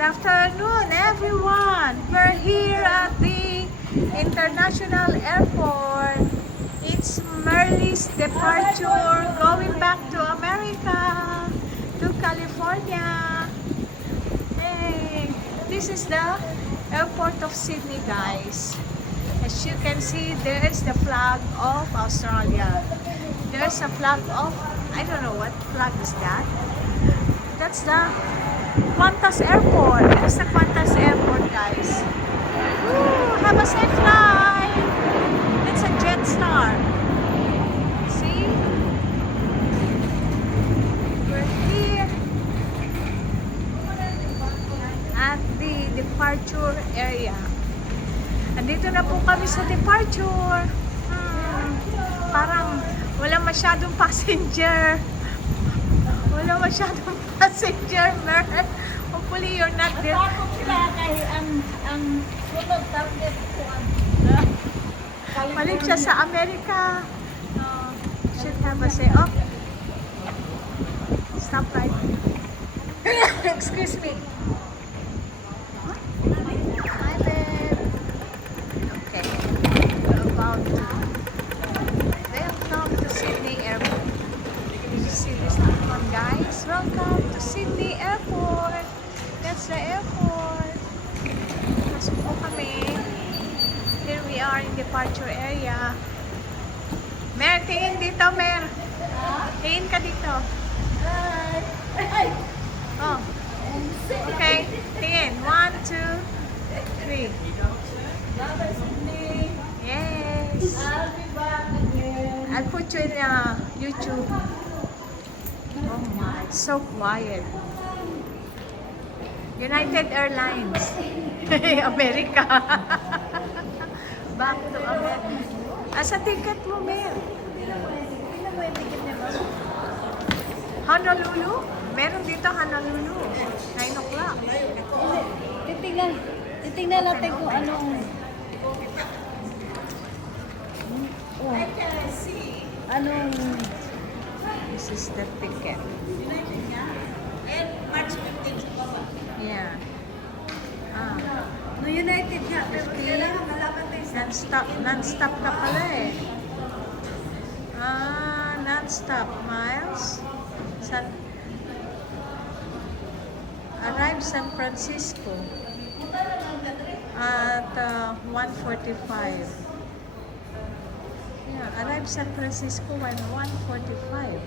Good afternoon, everyone. We're here at the International Airport. It's Merle's departure going back to America, to California. Hey, this is the airport of Sydney, guys. As you can see, there is the flag of Australia. There's a flag of, I don't know what flag is that. That's the Qantas Airport. There's the Qantas Airport, guys. Woo, have a safe flight. It's a Jetstar. See? We're here at the departure area. Andito na po kami sa departure. Parang wala masyadong passenger. Wala masyadong passenger, Mer. Hopefully you're not there. ang sunod target ko Balik siya sa Amerika. Should have a say. Oh. Stop right. Excuse me. Hi, babe. Okay. We're about to welcome to Sydney Airport. Did you see this one, guys? Welcome to Sydney Airport. That's the airport. Pasok po kami. Here we are in departure area. Mer, tingin dito, Mer. Tingin ka dito. Oh. Okay. Tingin. 1, 2, 3. Yes. I'll be back again. I'll put you in YouTube. Oh my, so quiet. United Airlines. America. Back to America. Sa ticket mo, Mer. Tingnan mo yung ticket niya ba? Honolulu? Meron dito Honolulu. 9 o'clock. Titingnan natin kung anong... Oh, anong... This is the ticket. And March 15 sa baba. Yeah. No, United nga. Pero kailangan malaman tayo sa... Non-stop na pala eh. Non-stop miles. Arrive San Francisco at 1:45. Yeah, arrive San Francisco at 1:45.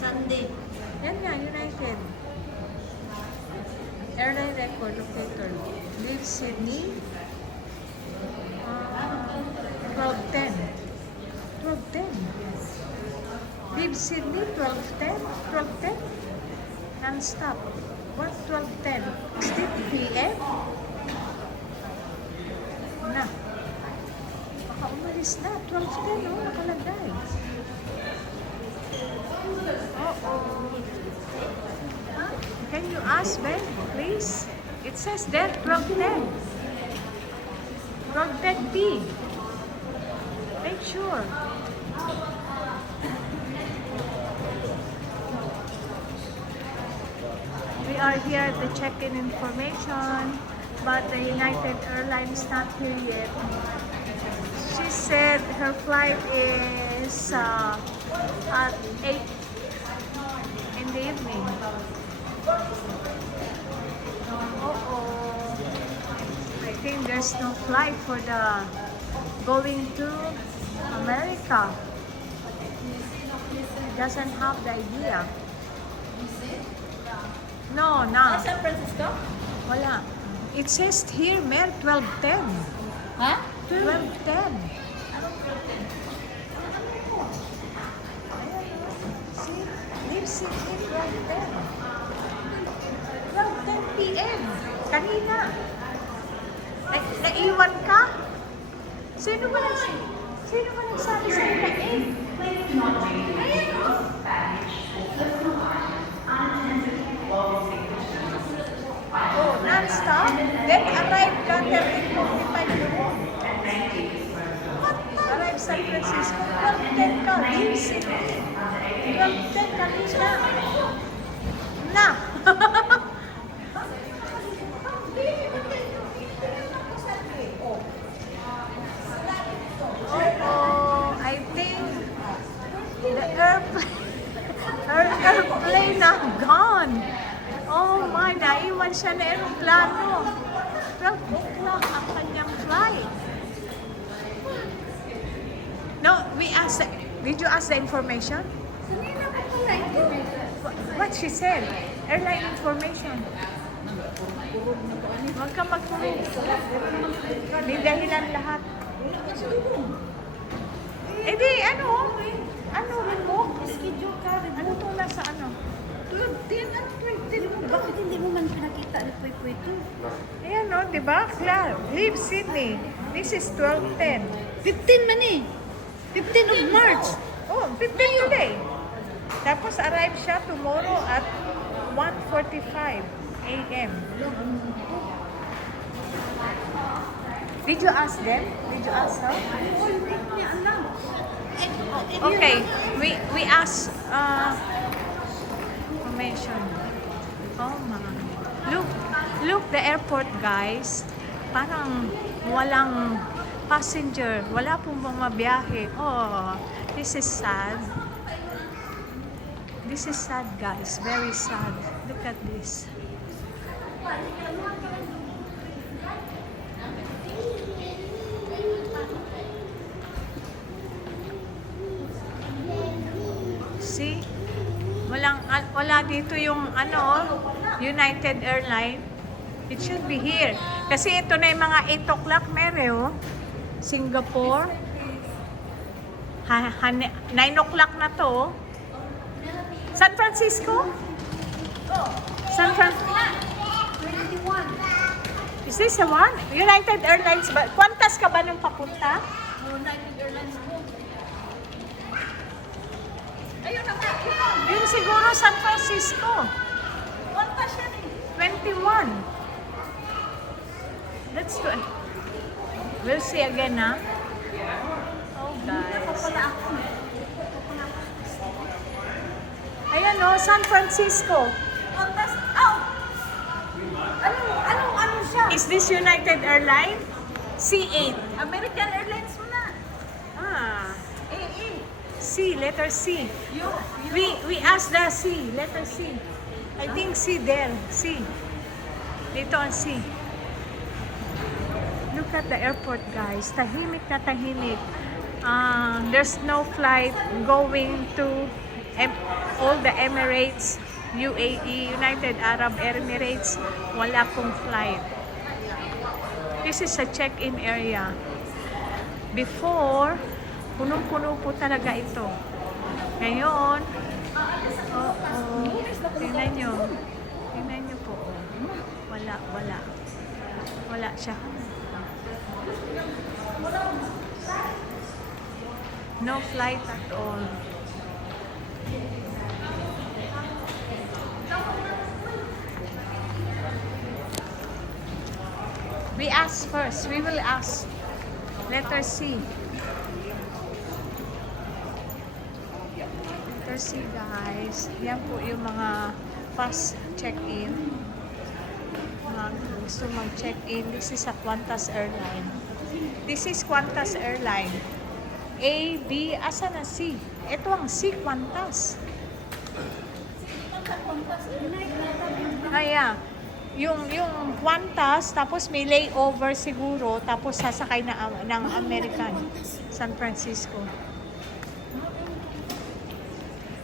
Sunday. Yan nga, United. Airline record locator. Leave Sydney. 12:10. 12:10. Leave Sydney, 12:10. 12:10. Non-stop. What 12:10? 16 p.m.? Na. Baka umalis na. 12:10, oh, nakalagay. Can you ask Ben, please? It says there 12:10. 12:10 p. Make sure. We are here at the check-in information, but the United Airlines not here yet. She said her flight is at 8 in the evening. I think there's no flight for the going to America. Doesn't have the idea. No, no. San Francisco? Wala. It says here, Mer, 12:10. Ha? 12:10. See? Leave Sydney 12:10. 12:10 p.m. Kanina. Naiwan ka? Sino ba nagsabi sa'yo na 8? Oh, non-stop? Then arrive ka 13:45 noon. What time? Arrive San Francisco, 12:10 ka, leave Sydney. 12:10 ka, leave Na. Oh, I think the airplane na gone. Oh my, naiwan siya na aeroplano. 12 o'clock ang kanyang flight. No, we asked, did you ask the information? What she said? Airline information. Huwag ka magpulog. May dahilan lahat. Eh di, ano? Ano rin mo? Schedule ka. Ano to nasa ano? 12, 10 at 12. Bakit hindi mo man pinakita ni Puy Puy ito? Ayan o, di ba? Clar, leave Sydney. This is 12:10. 15 man eh. 15 of March. Oh, 15 today. Tapos arrive siya tomorrow at 1:45 a.m. Did you ask them? Did you ask her? Hindi alam. Okay, we ask information. Oh my. Look the airport guys. Parang walang passenger. Wala pong bumabiyahe. Oh, this is sad. This is sad guys. Very sad. Look at this. See? Wala dito yung ano, United Airlines. It should be here. Kasi ito na yung mga 8 o'clock Mereo. Singapore. 9 o'clock na to. San Francisco? San Francisco? 21. Is this the one? United Airlines ba? Qantas ka ba nung papunta? United Airlines ko. Ayun na nga. Yun siguro San Francisco. Wala siya eh. 21. Let's do it. We'll see again, ha? Oh, guys. Pala ako. Ayan, oh, San Francisco. Kontas. Oh! Ano siya? Is this United Airlines? C8. American Airlines mo na. Ah, Eh. C, letter C. You. We asked the C, letter C. I think C there, C. Dito ang C. Look at the airport, guys. Tahimik na tahimik. There's no flight going to all the Emirates, UAE, United Arab Emirates. Wala pong flight. This is a check-in area. Before, punong-puno po talaga ito. Ngayon, tingnan nyo. Tingnan nyo po. Wala siya. No flight at all. We ask first. We will ask. Letter C. Letter C, guys. Yan po yung mga fast check-in. Mga gusto mag-check-in. This is a Qantas Airline. This is Qantas Airline. A, B, asa na C? Ito ang C, Qantas. Kaya, yung Qantas, tapos may layover siguro, tapos sasakay na ng American, San Francisco.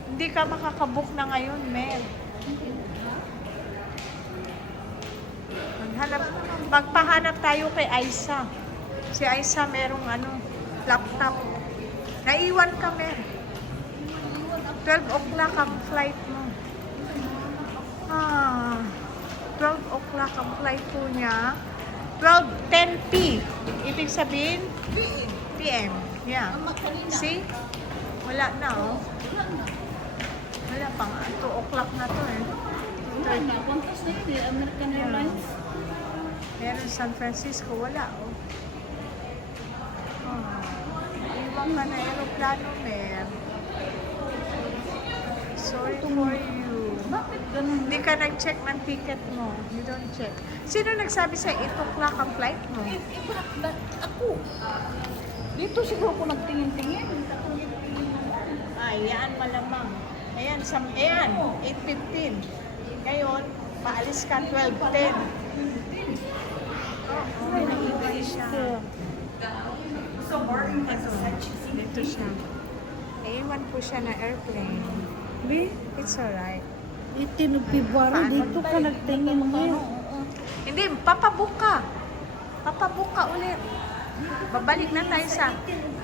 Hindi ka makakabook na ngayon, Mel. Magpahanap tayo kay Aisa. Si Aisa merong laptop. Naiwan ka, Mel. 12 o'clock ang flight mo. 12 o'clock ang flight po niya. 12:10 P. Ibig sabihin? PM. Yeah. See? Wala na, oh. Wala pang 2 o'clock na to, eh. Wala na. Qantas na yun eh. American Airlines. Meron San Francisco, wala, oh. Iwan ka na aeroplano, Mer. Sorry. sorry for you. Bakit ganun? Hindi ka nag-check ng ticket mo. You don't check. Sino nagsabi sa 8 o'clock ang flight mo? Ako. Dito siguro ako nagtingin-tingin. Ay, yan malamang. Ayan, ayan, 8:15. Ngayon, paalis ka 12:10. Oh, naibigay siya. Dito siya. Naiwan po siya na airplane. Bi, It's alright. 18 of February, dito ka nagtingin ngayon. Hindi, papabook ka. Papabook ka ulit. Babalik na tayo sa...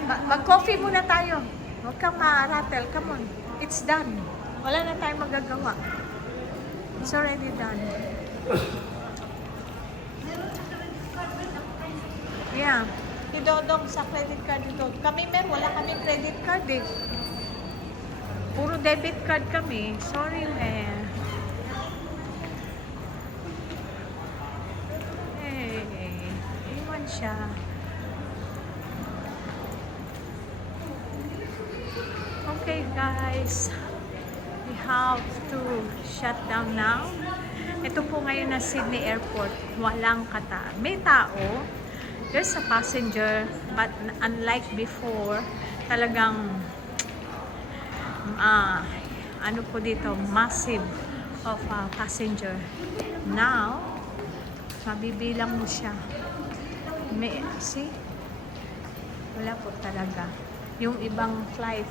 Mag-coffee muna tayo. Huwag kang ma-rattle. Come on. It's done. Wala na tayong magagawa. It's already done. Yeah. Idodong sa credit card ito. Kami, ma'am, wala kami credit card eh. Puro debit card kami. Sorry, ma'am. Hey, iwan siya. Okay, guys. We have to shut down now. Ito po ngayon na Sydney Airport. Walang kata. May tao. There's a passenger, but unlike before, talagang ano po dito, massive of passenger. Now, mabibilang mo siya. See? Wala po talaga. Yung ibang flight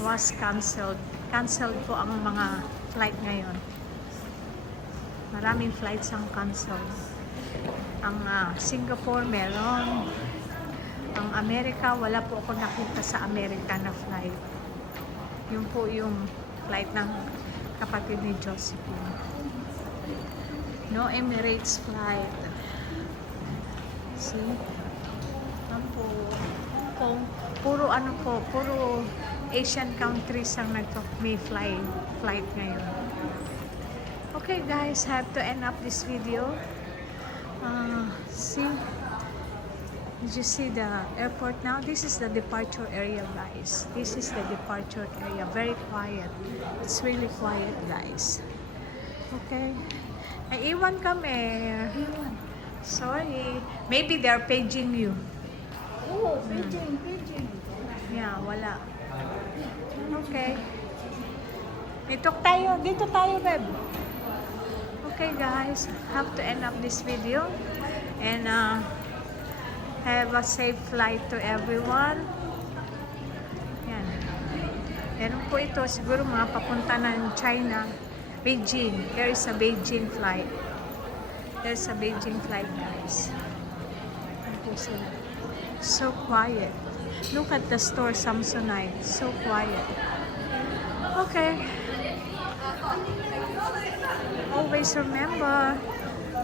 was cancelled. Cancelled po ang mga flight ngayon. Maraming flights ang cancelled. Ang Singapore meron. Ang Amerika, wala po ako nakita sa Amerika na flight. Yun po yung flight ng kapatid ni Josephine. No Emirates flight. See? Yan po. Hong Kong. Puro ano po, puro Asian countries ang may flight ngayon. Okay guys, have to end up this video. See, did you see the airport now? This is the departure area, guys. This is the departure area. Very quiet. It's really quiet, guys. Okay. Naiwan kami. Sorry. Maybe they're paging you. Oo, Beijing. Yeah, wala. Okay. Dito tayo, web. Okay guys, have to end up this video and have a safe flight to everyone. Yan. Meron po ito siguro mga papunta ng China, Beijing. There is a Beijing flight. There's a Beijing flight, guys. So quiet. Look at the store Samsonite. So quiet. Okay. Always remember,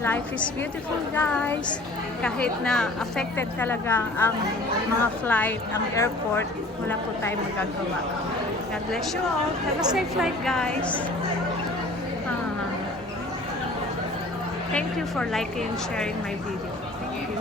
life is beautiful, guys. Kahit na affected talaga ang mga flight, ang airport, wala po tayong magagawa. God bless you all. Have a safe flight, guys. Thank you for liking and sharing my video. Thank you.